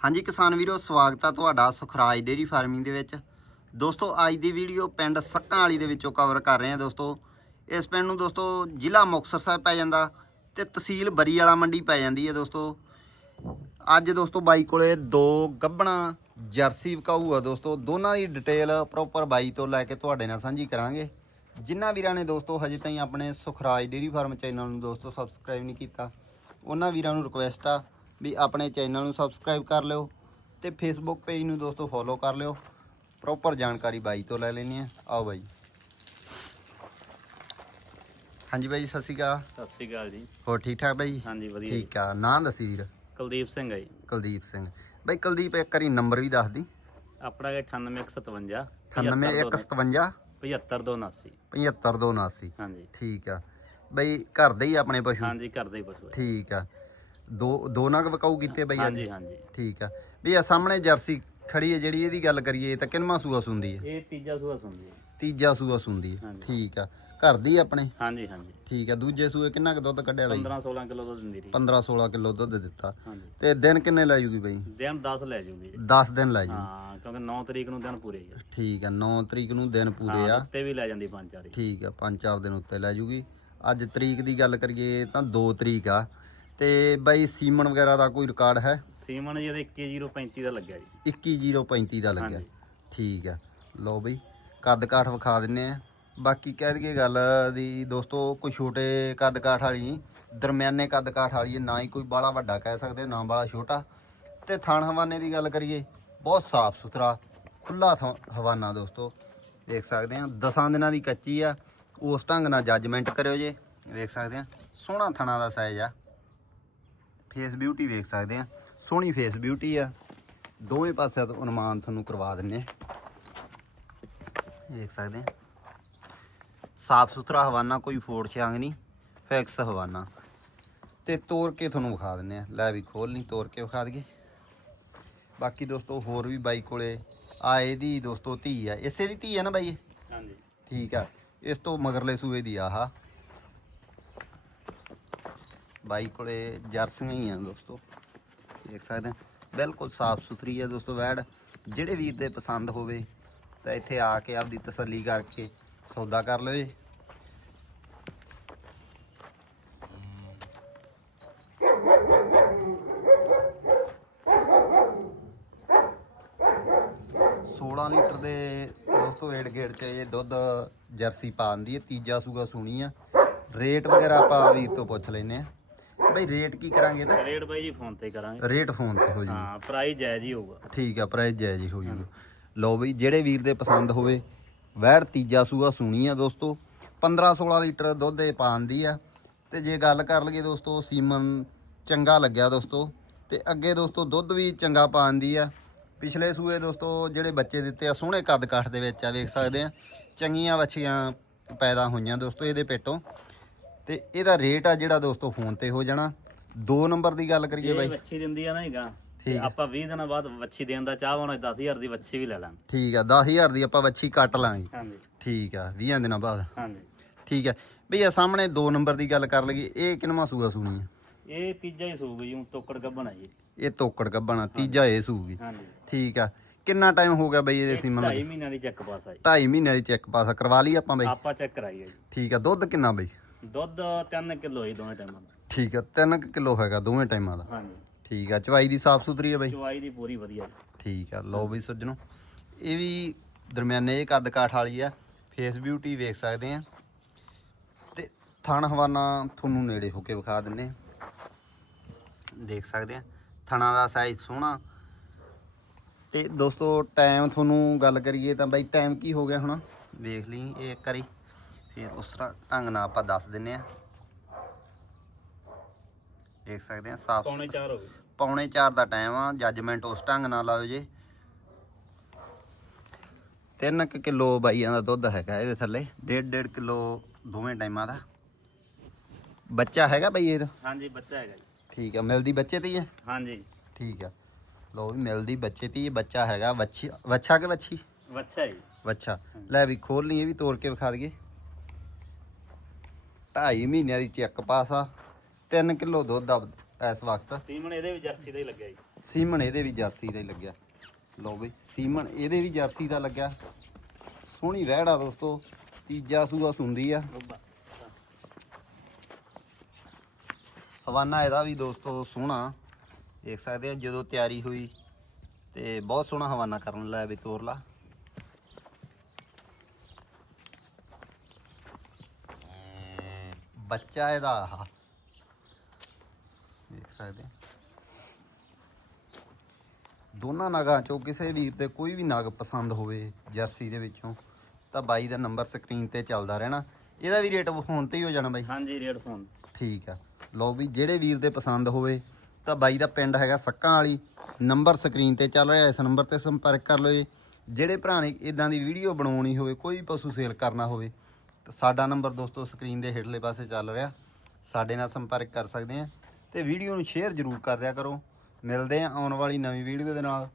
ਹਾਂਜੀ ਕਿਸਾਨ ਵੀਰੋ, ਸਵਾਗਤ ਆ ਤੁਹਾਡਾ ਸੁਖਰਾਜ ਡੇਰੀ ਫਾਰਮਿੰਗ ਦੇ ਵਿੱਚ। ਦੋਸਤੋ, ਅੱਜ ਦੀ ਵੀਡੀਓ ਪਿੰਡ ਸੱਕਾਂ ਵਾਲੀ ਦੇ ਵਿੱਚੋਂ ਕਵਰ ਕਰ ਰਹੇ ਹਾਂ ਦੋਸਤੋ। ਇਸ ਪਿੰਡ ਨੂੰ ਦੋਸਤੋ, ਜ਼ਿਲ੍ਹਾ ਮੁਕਤਸਰ ਸਾਹਿਬ ਪੈ ਜਾਂਦਾ ਤੇ ਤਹਿਸੀਲ ਬਰੀਵਾਲਾ ਮੰਡੀ ਪੈ ਜਾਂਦੀ ਹੈ ਦੋਸਤੋ। ਅੱਜ ਦੋਸਤੋ ਬਾਈ ਕੋਲੇ ਦੋ ਗੱਬਣਾ ਜਰਸੀ ਵਿਕਾਊ ਆ ਦੋਸਤੋ। ਦੋਨਾਂ ਦੀ ਡਿਟੇਲ ਪ੍ਰੋਪਰ ਬਾਈ ਤੋਂ ਲੈ ਕੇ ਤੁਹਾਡੇ ਨਾਲ ਸਾਂਝੀ ਕਰਾਂਗੇ। ਜਿਨ੍ਹਾਂ ਵੀਰਾਂ ਨੇ ਦੋਸਤੋ ਹਜੇ ਤਾਈਂ ਆਪਣੇ ਸੁਖਰਾਜ ਡੇਰੀ ਫਾਰਮ ਚੈਨਲ ਨੂੰ ਦੋਸਤੋ ਸਬਸਕ੍ਰਾਈਬ ਨਹੀਂ ਕੀਤਾ, ਉਹਨਾਂ ਵੀਰਾਂ ਨੂੰ ਰਿਕੁਐਸਟ ਆ ਵੀ ਆਪਣੇ ਚੈਨਲ ਨੂੰ ਸਬਸਕ੍ਰਾਈਬ ਕਰ ਲਿਓ ਤੇ ਫੇਸਬੁੱਕ ਪੇਜ ਨੂੰ ਦੋਸਤੋ ਫੋਲੋ ਕਰ ਲਿਓ। ਪ੍ਰੋਪਰ ਜਾਣਕਾਰੀ ਬਾਈ ਤੋਂ ਲੈ ਲੈਣੀ ਆ ਆਓ ਬਾਈ। ਹਾਂਜੀ ਬਾਈ ਸਤਿ ਸ਼੍ਰੀ ਅਕਾਲ। ਸਤਿ ਸ੍ਰੀ ਅਕਾਲ ਜੀ। ਹੋਰ ਠੀਕ ਠਾਕ ਬਾਈ? ਹਾਂਜੀ ਵਧੀਆ ਠੀਕ ਆ। ਨਾਂ ਦੱਸੀ ਵੀਰ। ਕੁਲਦੀਪ ਸਿੰਘ ਹੈ ਜੀ। ਕੁਲਦੀਪ ਸਿੰਘ। ਬਾਈ ਕੁਲਦੀਪ ਇੱਕ ਵਾਰੀ ਨੰਬਰ ਵੀ ਦੱਸ ਦੀ। ਆਪਣਾ ਹੈ 98157 98157 75279 75279 ਹਾਂਜੀ। ਠੀਕ ਆ। ਬਈ ਘਰ ਦੇ ਹੀ ਆਪਣੇ ਪਸ਼ੂ? ਹਾਂਜੀ ਕਰਦੇ ਹੀ ਪਸ਼ੂ ਠੀਕ ਆ। ਦੋ ਦੋ ਨਗ ਵਕਾਊ ਕੀਤੇ ਬਈ ਅੱਜ? ਹਾਂਜੀ ਹਾਂਜੀ। ਠੀਕ ਆ। ਵੀ ਆ ਸਾਹਮਣੇ ਜਰਸੀ ਖੜੀ ਹੈ ਜਿਹੜੀ ਇਹਦੀ ਗੱਲ ਕਰੀਏ ਤਾਂ ਕਿੰਨਵਾਂ ਸੂਆ ਸੁੰਦੀ ਹੈ? ਇਹ ਤੀਜਾ ਸੂਆ ਸੁਣਦੀ ਹੈ। ਤੀਜਾ ਸੂਆ ਸੁੰਦੀ ਹੈ। ਹਾਂਜੀ। ਠੀਕ ਆ। ਘਰ ਦੀ ਆਪਣੇ? ਹਾਂਜੀ ਹਾਂਜੀ। ਠੀਕ ਆ। ਦੂਜੇ ਸੂਏ ਕਿੰਨਾ ਕੁ ਦੁੱਧ ਕੱਢਿਆ ਬਈ? 15 16 ਕਿਲੋ ਦੁੱਧ ਦਿੰਦੀ ਰਹੀ। 15 16 ਕਿਲੋ ਦੁੱਧ ਦਿੱਤਾ। ਹਾਂਜੀ। ਤੇ ਦਿਨ ਕਿੰਨੇ ਲੈ ਜੂਗੀ ਬਈ? ਦਿਨ 10 ਲੈ ਜੂਗੀ ਜੀ। 10 ਦਿਨ ਲੈ ਜੂ। ਹਾਂ ਕਿਉਂਕਿ 9 ਤਰੀਕ ਨੂੰ ਦਿਨ ਪੂਰੇ ਆ। ਠੀਕ ਆ 9 ਤਰੀਕ ਨੂੰ ਦਿਨ ਪੂਰੇ ਹਾਂ ਆ। ਉੱਤੇ ਵੀ ਲੈ ਜਾਂਦੀ ਪੰਜ ਚਾਰੀ ਠੀਕ ਆ ਪੰਜ ਚਾਰ ਦਿਨ ਉੱਤੇ ਲੈ ਜੂਗੀ। ਅੱਜ ਤਰੀਕ ਦੀ ਗੱਲ ਕਰੀਏ ਤਾਂ 2 ਤਰੀਕ ਆ। ਤੇ ਬਾਈ ਸੀਮਨ ਵਗੈਰਾ ਦਾ ਕੋਈ ਰਿਕਾਰਡ ਹੈ? ਸੀਮਨ ਜੀ ਇਹਦੇ 21035 ਦਾ ਲੱਗਿਆ ਜੀ। 21035 ਦਾ ਲੱਗਿਆ। ਠੀਕ ਆ ਲਓ ਬਈ ਕੱਦ ਕਾਠ ਵਿਖਾ ਦਿੰਨੇ ਆ। ਬਾਕੀ ਕਹਿ ਦਈਏ ਗੱਲ ਦੀ ਦੋਸਤੋ ਕੋਈ ਛੋਟੇ ਕੱਦ ਕਾਠ ਵਾਲੀ ਦਰਮਿਆਨੇ ਕੱਦ ਕਾਠ ਵਾਲੀ ਹੈ ਨਾ ਹੀ ਕੋਈ ਬਾਲਾ ਵੱਡਾ ਕਹਿ ਸਕਦੇ ਨਾ ਬਾਲਾ ਛੋਟਾ। ਤੇ ਥਣ ਹਵਾਨੇ ਦੀ ਗੱਲ ਕਰੀਏ ਬਹੁਤ ਸਾਫ਼ ਸੁਥਰਾ ਖੁੱਲਾ ਹਵਾਨਾ ਦੋਸਤੋ। ਵੇਖ ਸਕਦੇ ਆ ਦਸਾਂ ਦਿਨਾਂ ਦੀ ਕੱਚੀ ਆ ਉਸ ਢੰਗ ਨਾਲ ਜੱਜਮੈਂਟ ਕਰਿਓ ਜੇ। ਵੇਖ ਸਕਦੇ ਆ ਸੋਹਣਾ ਥਣਾ ਦਾ ਸਾਈਜ਼ ਆ। ਫੇਸ ਬਿਊਟੀ ਵੇਖ ਸਕਦੇ ਆ। ਸੋਹਣੀ ਫੇਸ ਬਿਊਟੀ ਆ। ਦੋਵੇਂ ਪਾਸਿਆਂ ਤੋਂ ਅਨੁਮਾਨ ਤੁਹਾਨੂੰ ਕਰਵਾ ਦਿੰਨੇ ਆ। ਵੇਖ ਸਕਦੇ ਆ। ਸਾਫ਼ ਸੁਥਰਾ ਹਵਾਨਾ ਕੋਈ ਫੋੜ ਛਾਂਗ ਨਹੀਂ ਫਿਕਸ ਹਵਾਨਾ। ਤੇ ਤੋੜ ਕੇ ਤੁਹਾਨੂੰ ਵਿਖਾ ਦਿੰਨੇ ਆ। ਲੈ ਵੀ ਖੋਲ ਨਹੀਂ ਤੋੜ ਕੇ ਵਿਖਾ ਦਈਏ। ਬਾਕੀ ਦੋਸਤੋ ਹੋਰ ਵੀ ਬਾਈ ਕੋਲੇ ਆ ਇਹਦੀ ਦੋਸਤੋ ਧੀ ਆ। ਇਸੇ ਦੀ ਧੀ ਆ ਨਾ ਬਾਈ? ਹਾਂਜੀ। ਠੀਕ ਆ। ਇਸ ਤੋਂ ਮਗਰਲੇ ਸੂਏ ਦੀ ਆਹ। ਬਾਈ ਕੋਲੇ ਜਰਸੀਆਂ ਹੀ ਆ ਦੋਸਤੋ। ਦੇਖ ਸਕਦੇ ਬਿਲਕੁਲ ਸਾਫ਼ ਸੁਥਰੀ ਹੈ ਦੋਸਤੋ ਵੈੜ। ਜਿਹੜੇ ਵੀਰ ਦੇ ਪਸੰਦ ਹੋਵੇ, ਤਾਂ ਇੱਥੇ ਆ ਕੇ ਆਪਦੀ ਤਸੱਲੀ ਕਰਕੇ ਸੌਦਾ ਕਰ ਲਿਓ ਜੀ ਸੋਲਾਂ ਲੀਟਰ ਦੇ ਦੋਸਤੋ ਏਡ ਗੇੜ ਚ ਇਹ ਦੁੱਧ ਜਰਸੀ ਪਾਉਂਦੀ ਹੈ ਤੀਜਾ ਸੂਗਾ ਸੁਣੀ ਆ। ਰੇਟ ਵਗੈਰਾ ਆਪਾਂ ਵੀਰ ਤੋਂ ਪੁੱਛ ਲੈਨੇ ਆ। ਬਈ ਰੇਟ ਕੀ ਕਰਾਂਗੇ ਤਾਂ? ਰੇਟ ਬਾਈ ਜੀ ਫੋਨ ਤੇ ਕਰਾਂਗੇ। ਰੇਟ ਫੋਨ ਤੇ ਹੋ ਜੂ ਹਾਂ ਪ੍ਰਾਈਸ ਜਾਇਜ਼ ਹੀ ਹੋਊਗਾ। ਠੀਕ ਆ ਪ੍ਰਾਈਸ ਜਾਇਜ਼ ਹੀ ਹੋ ਜੂਗਾ। ਲਓ ਬਈ ਜਿਹੜੇ ਵੀਰ ਦੇ ਪਸੰਦ ਹੋਵੇ ਵੈੜ ਤੀਜਾ ਸੂਆ ਸੁਣੀ ਆ ਦੋਸਤੋ। 15 16 ਲੀਟਰ ਦੁੱਧ ਇਹ ਪਾਉਂਦੀ ਆ। ਤੇ ਜੇ ਗੱਲ ਕਰ ਲਈਏ ਦੋਸਤੋ ਸੀਮਨ ਚੰਗਾ ਲੱਗਿਆ ਦੋਸਤੋ। ਤੇ ਅੱਗੇ ਦੋਸਤੋ ਦੁੱਧ ਵੀ ਚੰਗਾ ਪਾਉਂਦੀ ਆ। ਪਿਛਲੇ ਸੂਏ ਦੋਸਤੋ ਜਿਹੜੇ ਬੱਚੇ ਦਿੱਤੇ ਆ ਸੋਹਣੇ ਕੱਦ ਕਾਠ ਦੇ ਵਿੱਚ ਆ ਵੇਖ ਸਕਦੇ ਆ। ਚੰਗੀਆਂ ਵੱਛੀਆਂ ਪੈਦਾ ਹੋਈਆਂ ਦੋਸਤੋ ਇਹਦੇ ਪੇਟੋਂ। ਤੇ ਇਹਦਾ ਰੇਟ ਆ ਜਿਹੜਾ ਦੋਸਤੋ ਫੋਨ ਤੇ ਹੋ ਜਾਣਾ। 2 ਨੰਬਰ ਦੀ ਗੱਲ ਕਰੀਏ ਬਾਈ। ਵੱਛੀ ਦਿੰਦੀ ਆ ਨਾ ਹੈਗਾ ਤੇ। ਆਪਾਂ 20 ਦਿਨਾਂ ਬਾਅਦ ਵੱਛੀ ਦੇਣ ਦਾ ਚਾਹ ਹੋਣਾ 10000 ਦੀ ਵੱਛੀ ਵੀ ਲੈ ਲਾਂਗੇ ਠੀਕ ਆ 10000 ਦੀ ਆਪਾਂ ਵੱਛੀ ਕੱਟ ਲਾਂਗੇ। ਹਾਂਜੀ। ਠੀਕ ਆ 20 ਦਿਨਾਂ ਬਾਅਦ। ਹਾਂਜੀ। ਠੀਕ ਆ। ਬਈ ਆ ਸਾਹਮਣੇ 2 ਨੰਬਰ ਦੀ ਗੱਲ ਕਰ ਲਈਏ ਇਹ ਕਿੰਨਵਾਂ ਸੂਆ ਸੂਣੀ ਆ? ਇਹ ਤੀਜਾ ਹੀ ਸੂਗ ਜੀ ਹੁਣ ਤੋਕੜ ਗੱਬਣ ਜੀ। ਇਹ ਤੋਕੜ ਗੱਬਣਾ ਤੀਜਾ ਇਹ ਸੂਗੀ। ਹਾਂਜੀ। ਠੀਕ ਆ। ਕਿੰਨਾ ਟਾਈਮ ਹੋ ਗਿਆ ਬਈ ਇਹਦੇ ਸੀਮਨ ਢਾਈ ਮਹੀਨਿਆਂ ਦੀ ਚੈੱਕ ਪਾਸ ਆ ਜੀ। 2.5 ਮਹੀਨਿਆਂ ਦੀ ਚੈੱਕ ਪਾਸ ਕਰਵਾ ਲਈ ਆਪਾਂ ਬਈ। ਆਪਾਂ ਚੈੱਕ ਕਰਾਈ ਜੀ। ਠੀਕ ਆ ਦੁੱਧ ਕਿੰਨਾ ਬਈ? ਦੁੱਧ 3 ਕਿਲੋ ਹੀ ਦੋਵੇਂ ਟਾਈਮਾਂ ਦਾ। ਠੀਕ ਆ 3 ਕਿਲੋ ਹੈਗਾ ਦੋਵੇਂ ਟਾਈਮਾਂ ਦਾ। ਹਾਂਜੀ। ਠੀਕ ਆ ਚਵਾਈ ਦੀ ਸਾਫ਼ ਸੁਥਰੀ ਆ ਬਈ? ਚਵਾਈ ਦੀ ਪੂਰੀ ਵਧੀਆ। ਜੀ ਠੀਕ ਆ ਲਓ ਬਈ ਸੱਜਣੋ ਇਹ ਵੀ ਦਰਮਿਆਨੇ ਇਹ ਕੱਦ ਕਾਠ ਵਾਲੀ ਆ ਫੇਸ ਬਿਊਟੀ ਵੇਖ ਸਕਦੇ ਆ। ਤੇ ਥਣ ਹਵਾਨਾ ਤੁਹਾਨੂੰ ਨੇੜੇ ਹੋ ਕੇ ਵਿਖਾ ਦਿੰਨੇ ਆ। ਦੇਖ ਸਕਦੇ ਆ ਥਣਾ ਦਾ ਸਾਈਜ਼ ਸੋਹਣਾ। ਤੇ ਦੋਸਤੋ ਟਾਈਮ ਤੁਹਾਨੂੰ ਗੱਲ ਕਰੀਏ ਤਾਂ ਬਾਈ ਟਾਈਮ ਕੀ ਹੋ ਗਿਆ ਹੁਣ? ਵੇਖ ਲਈ ਇਹ ਇੱਕ ਵਾਰੀ। ਫਿਰ ਉਸ ਤਰ੍ਹਾਂ ਢੰਗ ਨਾਲ ਆਪਾਂ ਦੱਸ ਦਿੰਨੇ ਆ। ਦੇਖ ਸਕਦੇ ਆ ਸਾਫ਼ ਪੌਣੇ 4 ਹੋ ਗਏ। ਪੌਣੇ 4 ਦਾ ਟਾਈਮ ਆ ਜੱਜਮੈਂਟ ਉਸ ਢੰਗ ਨਾਲ ਲਾਓ ਜੇ। 3 ਕਿਲੋ ਬਾਈਆਂ ਦਾ ਦੁੱਧ ਹੈਗਾ ਇਹਦੇ ਥੱਲੇ 1.5 ਕਿਲੋ ਦੋਵੇਂ ਟਾਈਮਾਂ ਦਾ। ਬੱਚਾ ਹੈਗਾ ਬਈ ਇਹਦਾ ਹਾਂਜੀ ਬੱਚਾ ਹੈਗਾ ਜੀ। ਠੀਕ ਆ ਮਿਲਦੀ ਬੱਚੇ ਤੇ ਹੀ ਹੈ ਹਾਂਜੀ। ਠੀਕ ਆ। ਲੋ ਵੀ ਮਿਲਦੀ ਬੱਚੇ ਤੇ ਹੀ ਬੱਚਾ ਹੈਗਾ ਵੱਛੀ ਵੱਛਾ ਕਿ ਵੱਛੀ? ਬੱਚਾ ਜੀ। ਵੱਛਾ। ਲੈ ਵੀ ਖੋਲ ਲਈ ਇਹ ਵੀ ਤੋੜ ਕੇ ਵਿਖਾ ਦਈਏ। 2.5 ਮਹੀਨਿਆਂ ਦੀ ਚੈੱਕ ਪਾਸ ਆ 3 ਕਿਲੋ ਦੁੱਧ ਆ ਇਸ ਵਕਤ। ਸੀਮਨ ਇਹਦੇ ਵੀ ਜਰਸੀ ਦਾ ਹੀ ਲੱਗਿਆ ਜੀ। ਸੀਮਨ ਇਹਦੇ ਵੀ ਜਰਸੀ ਦਾ ਹੀ ਲੱਗਿਆ। ਲਓ ਬਈ ਸੀਮਨ ਇਹਦੇ ਵੀ ਜਰਸੀ ਦਾ ਲੱਗਿਆ। ਸੋਹਣੀ ਵਹਿੜ ਆ ਦੋਸਤੋ ਤੀਜਾ ਸੂਆ ਸੁੰਦੀ ਆ। ਹਵਾਨਾ ਇਹਦਾ ਵੀ ਦੋਸਤੋ ਸੋਹਣਾ। ਦੇਖ ਸਕਦੇ ਆ ਜਦੋਂ ਤਿਆਰੀ ਹੋਈ ਤੇ ਬਹੁਤ ਸੋਹਣਾ ਹਵਾਨਾ ਕਰਨ ਲੈ ਵੀ ਤੋਰ ਲਾ ਬੱਚਾ ਇਹਦਾ ਆਹ। ਦੇਖ ਸਕਦੇ ਦੋਨਾਂ ਨਗਾਂ ਚੋਂ ਕਿਸੇ ਵੀਰ ਤੇ ਕੋਈ ਵੀ ਨਗ ਪਸੰਦ ਹੋਵੇ ਜਰਸੀ ਦੇ ਵਿੱਚੋਂ ਤਾਂ ਬਾਈ ਦਾ ਨੰਬਰ ਸਕਰੀਨ ਤੇ ਚੱਲਦਾ ਰਹਿਣਾ। ਇਹਦਾ ਵੀ ਰੇਟ ਫੋਨ ਤੇ ਹੀ ਹੋ ਜਾਣਾ ਬਾਈ। ਹਾਂਜੀ ਰੇਡ ਫੋਨ। ਠੀਕ ਆ। ਲਓ ਵੀ ਜਿਹੜੇ ਵੀਰ ਦੇ ਪਸੰਦ ਹੋਵੇ ਤਾਂ ਬਾਈ ਦਾ ਪਿੰਡ ਹੈਗਾ ਸੱਕਾਂ ਵਾਲੀ। ਨੰਬਰ ਸਕਰੀਨ ਤੇ ਚੱਲ ਰਿਹਾ ਇਸ ਨੰਬਰ ਤੇ ਸੰਪਰਕ ਕਰ ਲਓ ਜਿਹੜੇ ਭਰਾ ਨੇ ਇਦਾਂ ਦੀ ਵੀਡੀਓ ਬਣਾਉਣੀ ਹੋਵੇ ਕੋਈ ਪਸ਼ੂ ਸੇਲ ਕਰਨਾ ਹੋਵੇ ਸਾਡਾ ਨੰਬਰ ਦੋਸਤੋ ਸਕਰੀਨ ਦੇ ਹੇਠਲੇ ਪਾਸੇ ਚੱਲ ਰਿਹਾ। ਸਾਡੇ ਨਾਲ ਸੰਪਰਕ ਕਰ ਸਕਦੇ ਆ ਤੇ ਵੀਡੀਓ ਨੂੰ ਸ਼ੇਅਰ ਜ਼ਰੂਰ ਕਰ ਦਿਆ ਕਰੋ। ਮਿਲਦੇ ਆ ਆਉਣ ਵਾਲੀ ਨਵੀਂ ਵੀਡੀਓ ਦੇ ਨਾਲ।